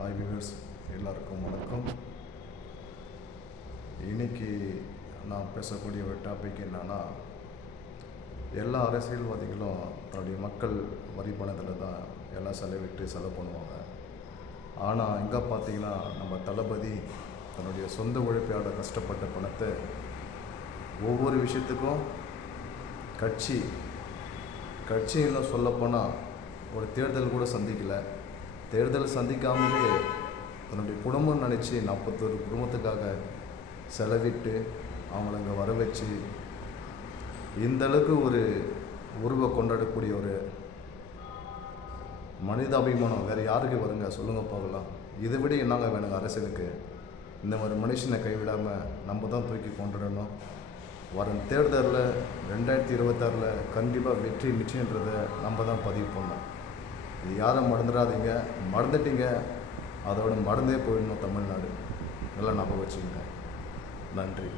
Hi viewers, எல்லாருக்கும் வணக்கம். இன்னைக்கு நான் பேசக்கூடிய ஒரு டாபிக் என்னன்னா, எல்லா அரசியல்வாதிகளும் தன்னுடைய மக்கள் வரி பணத்தில் தான் எல்லாம் செலவு பண்ணுவாங்க. ஆனால் இங்கே பார்த்தீங்கன்னா, நம்ம தளபதி தன்னுடைய சொந்த உழைப்பையோட கஷ்டப்பட்ட பணத்தை ஒவ்வொரு விஷயத்துக்கும் கட்சி இன்னும் சொல்லப்போனால் ஒரு தேர்தல் கூட சந்திக்கலை. தேர்தல் சந்திக்காமலே தன்னுடைய குடும்பம் நினச்சி 41 குடும்பத்துக்காக செலவிட்டு அவங்கள அங்கே வர வச்சு இந்தளவுக்கு ஒரு உருவை கொண்டாடக்கூடிய ஒரு மனிதாபிமானம் வேறு யாருக்கு வருங்க? சொல்லுங்கள் பார்க்கலாம். இதை விட என்னங்க வேணுங்க அரசியலுக்கு? இந்த மாதிரி மனுஷனை கைவிடாமல் நம்ம தான் தூக்கி கொண்டாடணும். வரும் தேர்தலில் 2026 கண்டிப்பாக வெற்றி நிச்சயன்றதை நம்ம தான் பதிவு பண்ணோம். இது யாரும் மறந்துட்டீங்க, அதோட மறந்தே போயிடணும் தமிழ்நாடு. நல்லா ஞாபகம் வச்சுக்கோங்க. நன்றி.